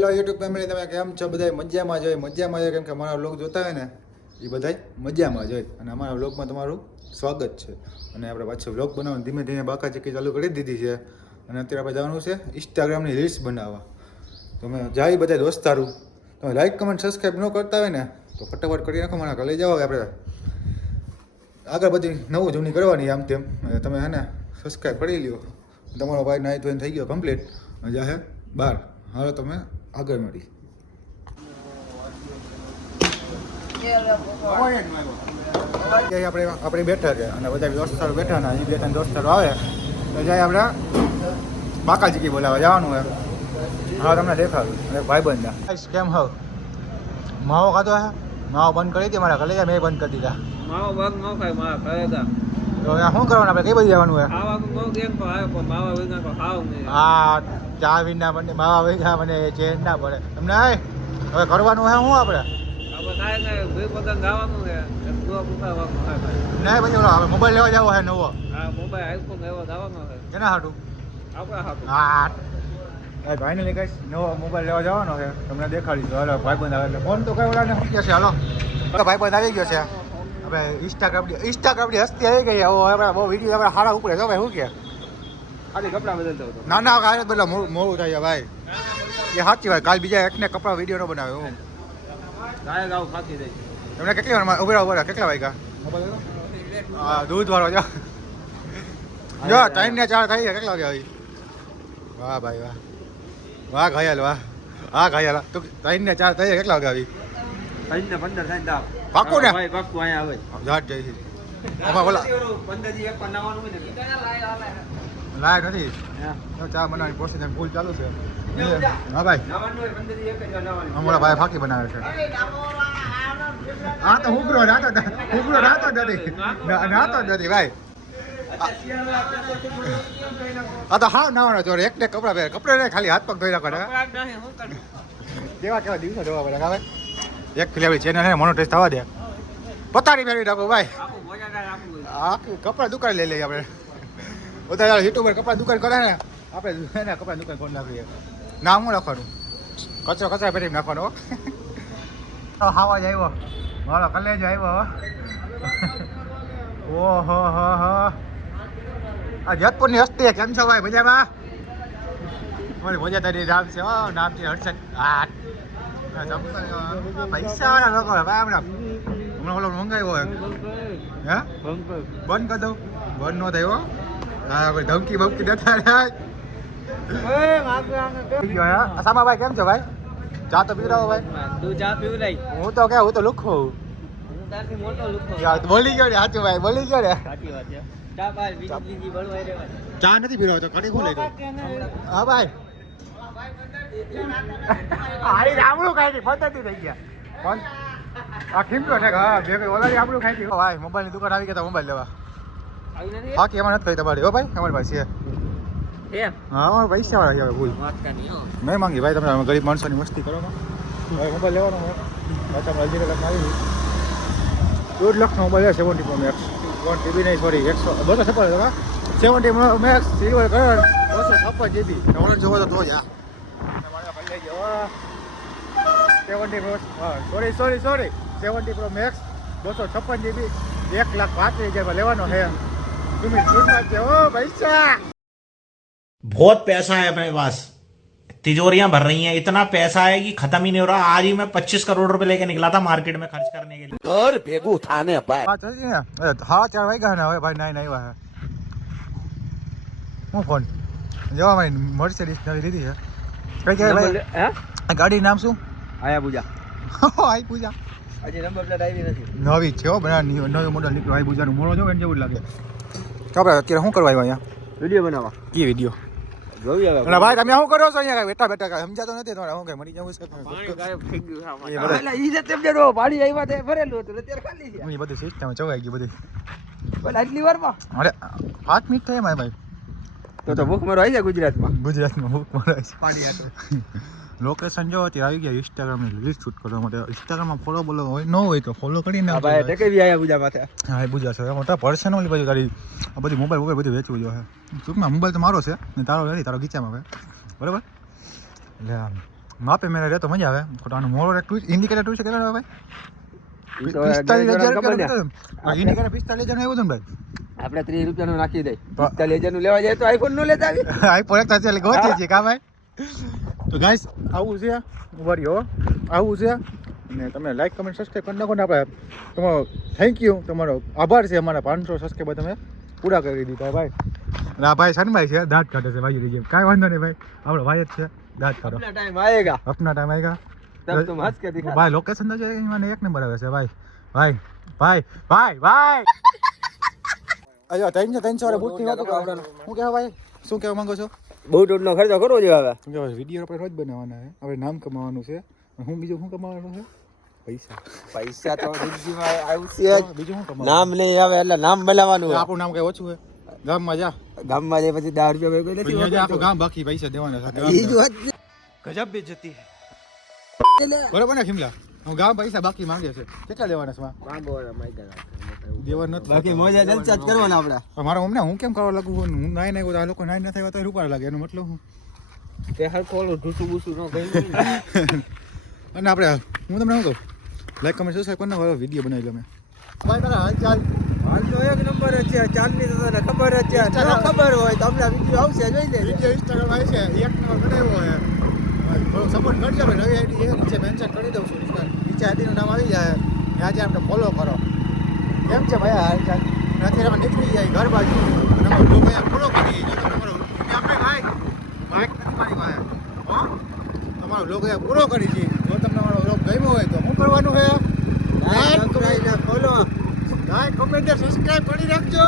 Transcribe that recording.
Hello YouTube family, તમે કેમ છો? બધા મજામાં જ હોય કેમ કે અમારા વ્લોગ જોતા હોય ને એ બધા મજામાં જ હોય. અને અમારા વ્લોગમાં તમારું સ્વાગત છે. અને આપણે પાછું વ્લોગ બનાવવાનું ધીમે ધીમે બાકાચીકી ચાલુ કરી દીધી છે. અને અત્યારે આપણે જવાનું છે ઇન્સ્ટાગ્રામની રીલ્સ બનાવવા. તમે જાય બધા દોસ્તારું, તમે લાઈક કમેન્ટ સબસ્ક્રાઈબ ન કરતા હોય ને તો ફટાફટ કરી નાખો. મને લઈ જાઓ, આપણે આગળ બધી નવું જૂની કરવાની આમ તેમ. તમે હે ને સબસ્ક્રાઈબ કરી લ્યો. તમારો ભાઈ નાઈ ધોઈને થઈ ગયો કમ્પ્લીટ, જાહે બહાર. હાલો તમે આગળ મળી. આપણે બેઠા છે અને બધા દોસ્તારો બેઠા ને બે ત્રણ દોસ્તારો આવે તો જાય આપણે બાકાચીકી બોલાવવા જવાનું હોય. હા તમને દેખાડું. અને ભાઈબંધ કેમ હોવ? માવો ખાધો હે? માવો બંધ કરી હતી મારા કલેજા, મેં બંધ કરી દીધા. માવો બંધ ન ખાય મારા કલેજા. તો શું કરવાનું આપણે? કઈ બાજુ જવાનું હોય? માવા વિના તો ખાવ નહીં. હા, ચા વિના મને માવા વિના મને ચેન ના પડે. તમને હવે કરવાનું હે શું આપણે? નહીં પછી ઓલો મોબાઈલ લેવા જવો હે નવો. મોબાઈલ આઈફોન લેવા જવાનો છે. કેના હાટું? આપણા હાટું. હા ફાઇનલી કઈશ નવો મોબાઈલ લેવા જવાનો છે. તમને દેખાડીશું. હાલો ભાઈબંધ આવે એટલે ફોન તો કઈ ઓલાને શું કહે છે? હાલો ભાઈબંધ આવી ગયો છે. આપણે ઇન્સ્ટાગ્રામની હસ્તી આવી ગઈ. હવે બહુ વિડીયો આપણે સારા ઉપડે છો ભાઈ. શું કે ખાલી કપડા બદલતો હતો. ના ના કાલે બધા મોડું થાય ભાઈ. એ સાચી વાત. કાલ બીજા એકને કપડા વિડીયો ન બનાવે. હું ગાવ ફાંકી દઈ. તમને કેટલી વાર ઉભેરા કેટલા વાગ્યા? હા દૂધ વાળો જો 3 ને 4 થઈ ગયા. કેટલા વાગ્યા આવી? વાહ ભાઈ વાહ. વાહ ઘાયલ વાહ. હા ઘાયલ. તો 3 ને 4 થઈ ગયા. કેટલા વાગ્યા આવી? 3 ને 15 થાય દાવ. પાક્કું ને? ભાઈ પાક્કું અહીંયા આવે. જાટ જઈ છે. આમાં બોલા 15 દી એક પર નાવાનું હોય ને. લાય નથી. ચા બનાવવાની પ્રોસેસ ફૂલ ચાલુ છે. હા ભાઈ નાવાનું હોય 15 દી એક જ નાવાનું. અમારા ભાઈ ફાકી બનાવે છે. હા તો હુકરો નાતો નથી ભાઈ. હા તો હા નાવાનો ચોર. એક ને કપડા પહેરે. કપડા ને ખાલી હાથ પગ ધોઈ નાખો. કેવા દિવસો જોવા પડે ભાઈ. એક ફિલ્મ ચેનલ હે મોનોટાઈઝ થવા દે. પતાડી ફેરવી નાખો ભાઈ. હા કપડા દુકાન લઈ લઈએ આપણે. બધા યુટ્યુબર કપડા દુકાન કરે ને, આપણે કપડા દુકાન ખોલી નાખીએ. નામ શું લખવાનું? કચરા ફેરવી નાખવાનો. હાવા જ આવ્યો મારો કલેજો આવ્યો. ઓહો હો હો. આ જેતપુરની હસ્તી કેમ છો ભાઈ? મજામાં? મારી મજા તારી નામ છે. નામ છે હર્ષદ. પૈસા વાળા લોકો ભાઈ. હમણાં ઓલો મંગાવ્યો હે. બંધ કરી દઉં? બંધ ન થયો. હા કોઈ ધમકી બમકી દેતા સામાભાઈ કેમ છો ભાઈ? ચા તો પીવડાવો ભાઈ. તું ચા પીવડાઈ. હું તો લુખો. બોલી ગયો ને સાચું ભાઈ. બોલી ગયો ને. સાચી વાત છે. ચા બાર બીજી બળવાઈ રહેવાની. ચા નથી પીવડાવતો. કડી હું લઈ દઉં? હા ભાઈ. હારી રામડું ખાઈ ગઈ. પદ્ધતિ થઈ ગયા. પણ આ ખીમતો છે. હા બે ઓલાડી રામડું ખાઈ ગઈ. ભાઈ મોબાઈલની દુકાન આવી ગયા. મોબાઈલ લેવા બાકી એમાં નથી થઈ તમારી. હો ભાઈ અમારી પાસે છે. હા અમારે પૈસા વાળા આવે ભૂલ નહીં માંગી ભાઈ. તમે ગરીબ માણસોની મસ્તી કરો. ભાઈ મોબાઈલ લેવાનો હોય પાછા અડધી કલાકમાં આવી 1.5 લાખનો મોબાઈલ છે. 70 Pro Max 1 TB નહીં sorry 256 70 Max silver colour 256 GB. Online જોવો તો જ આ 70 Pro sorry 70 Pro Max 256 GB 1,35,000 લેવાનો છે. तुम्हें छूटना चाहिए पैसा. बहुत पैसा है अपने पास. तिजोरियां भर रही हैं. इतना पैसा है कि खत्म ही नहीं हो रहा. आज ही मैं 25 करोड़ रुपए लेके निकला था मार्केट में खर्च करने के लिए. और भेगू थाने भाई. हाँ 4 વાગ્યા ને હવે ભાઈ નાઈ આવ્યા છે. હું ફોન જવા ભાઈ મર્સિડીઝ નવી લીધી છે. કઈ કહેવાય ભાઈ? ગાડી નામ શું? આયા પૂજા. આઈ પૂજા. હજી નંબર પ્લેટ આવી નથી. નવી છે હો બના. નવી મોડલ નીકળ્યો. આઈ પૂજાનું મોડો જો એને જેવું જ લાગે. આપણે અત્યારે શું કરવા આવ્યા અહીંયા? વિડીયો બનાવવા. કી વિડીયો? જોઈ આવે. અને ભાઈ તમે શું કરો છો અહીંયા? બેઠા કઈ સમજાતો નથી તમારે. શું કઈ મરી જવું છે? પાણી ગાયબ થઈ ગયું છે. એટલે ઈ જે તેમ જરો પાણી આવ્યા તે ભરેલું હતું. અત્યારે ખાલી છે. એ બધી સિસ્ટમ ચવાઈ ગઈ બધી. બોલ આટલી વારમાં? અરે 5 મિનિટ થઈ ભાઈ. તો ભૂખ મારો આવી જાય ગુજરાતમાં. ગુજરાતમાં ભૂખ મરાય છે. પાણી આટલું લોકેશન જો અત્યારે આવી ગયા ઇન્સ્ટાગ્રામની રીલ્સ શૂટ કરવા માટે. ઇન્સ્ટાગ્રામમાં ફોલો બોલો હોય ન હોય તો ફોલો કરીને ભાઈ ટેકેવી આયા પૂજા માથે. હા એ પૂજા છે. મોટા પર્સનલી બધું તારી આ બધી મોબાઈલ બધું વેચવું જોઈએ. ટૂંકમાં મોબાઈલ તો મારો છે ને તારો નથી. તારો ગીચામાં ભાઈ બરાબર. એટલે માપે મેરે રહે તો મજા આવે ખોટા આનું મોડો ટ્વિસ્ટ ઇન્ડિકેટર ટ્વિસ્ટ કેટલા આવે ભાઈ ઈ તો 45,000 ખબર ને. રૂપિયા ઇન્ડિકેટર 45,000 નું આવ્યું હતું ને ભાઈ આપણે 30 રૂપિયાનું નાખી દઈ 45,000 નું લેવા જાય તો આઈફોન નો લેતા આવી આઈફોન એક થશે એટલે ગોતી છે કા ભાઈ તો ગાઈસ આવું છે ઉભારી હો આવું છે અને તમે લાઈક કમેન્ટ સબસ્ક્રાઇબ કરી નાખો ને આપણે તમારો થેન્ક યુ તમારો આભાર છે અમારા 500 સબસ્ક્રાઇબર તમે પૂરા કરી દીધા ભાઈ અને આ ભાઈ સનભાઈ છે દાંત કાઢે છે ભાઈ જેમ કાંઈ વાંધો નહીં ભાઈ આપણો ભાઈ જ છે દાંત કાઢો अपना टाइम आएगा अपना टाइम आएगा तब तुम हंस के दिखा भाई लोकेशन तो जो મને એક નંબર આવે છે ભાઈ ભાઈ ભાઈ ભાઈ ભાઈ અયો 300 વાળા બૂટ ની વાત કરો હું કહેવા ભાઈ શું કહેવા માંગો છો બહુ ટોટનો ખર્ચો કરવો જોઈએ હવે શું કહેવાય વિડીયો આપણે રોજ બનાવવાના છે આપણે નામ કમાવાનું છે હું બીજું શું કમાવાનું છે પૈસા પૈસા તો જિંદગીમાં આવશે જ બીજું શું કમાવાનું નામ નહીં આવે એટલે નામ બનાવવાનું આપણું નામ કઈ ઓછું છે ગામમાં જા ગામમાં જાય પછી 10 રૂપિયા કોઈ નથી અહીંયા જા આખું ગામ બાકી પૈસા દેવાના સાથે ઈ જ વાત છે. गजब बेइज्जती है બરોબર ને ખીમલા હું ગામ પૈસા બાકી માંગે છે કેટલા દેવાના છે દેવાના નથી બાકી મોજા જલસા જ કરવાના આપણે મારા મમ્મી હું કેમ કરવા લાગુ હું નાઈ નાઈ આ લોકો નાઈ ના થાય તો રૂપાળ લાગે એનો મતલબ હું તે હરખો ઓલું ઢૂસું બૂસું ન ગઈ અને આપણે હું તમને શું કહું લાઈક કમેન્ટ સબસ્ક્રાઈબ કરી નાખો વિડીયો બનાવી લો મેં ભાઈ તારા હાલ ચાલ હાલ તો એક નંબર જ છે ચાંદની તો તને ખબર જ છે જો ખબર હોય તો હમણાં વિડીયો આવશે જોઈ લેજે વિડીયો ઇન્સ્ટાગ્રામ આવે છે એક નંબર બનાવ્યો હોય થોડો સપોર્ટ કરજો ભાઈ નવી આઈડી છે નીચે મેન્શન કરી દઉં છું નીચે આઈડીનું નામ આવી જાય ત્યાં જે આપણે ફોલો કરો કેમ છે ભાઈ હાલ ચાલ અત્યારે આપણે નીકળી જાય ઘર બાજુ અને અમારો બ્લોગ અહીંયા ફોલો કરીએ જો તમારો આપણે ભાઈ માઇક નથી મારી પાસે હો તમારો બ્લોગ અહીંયા પૂરો કરી છે જો તમને મારો બ્લોગ ગમ્યો હોય તો શું કરવાનું છે like subscribe follow like comment subscribe કરી રાખજો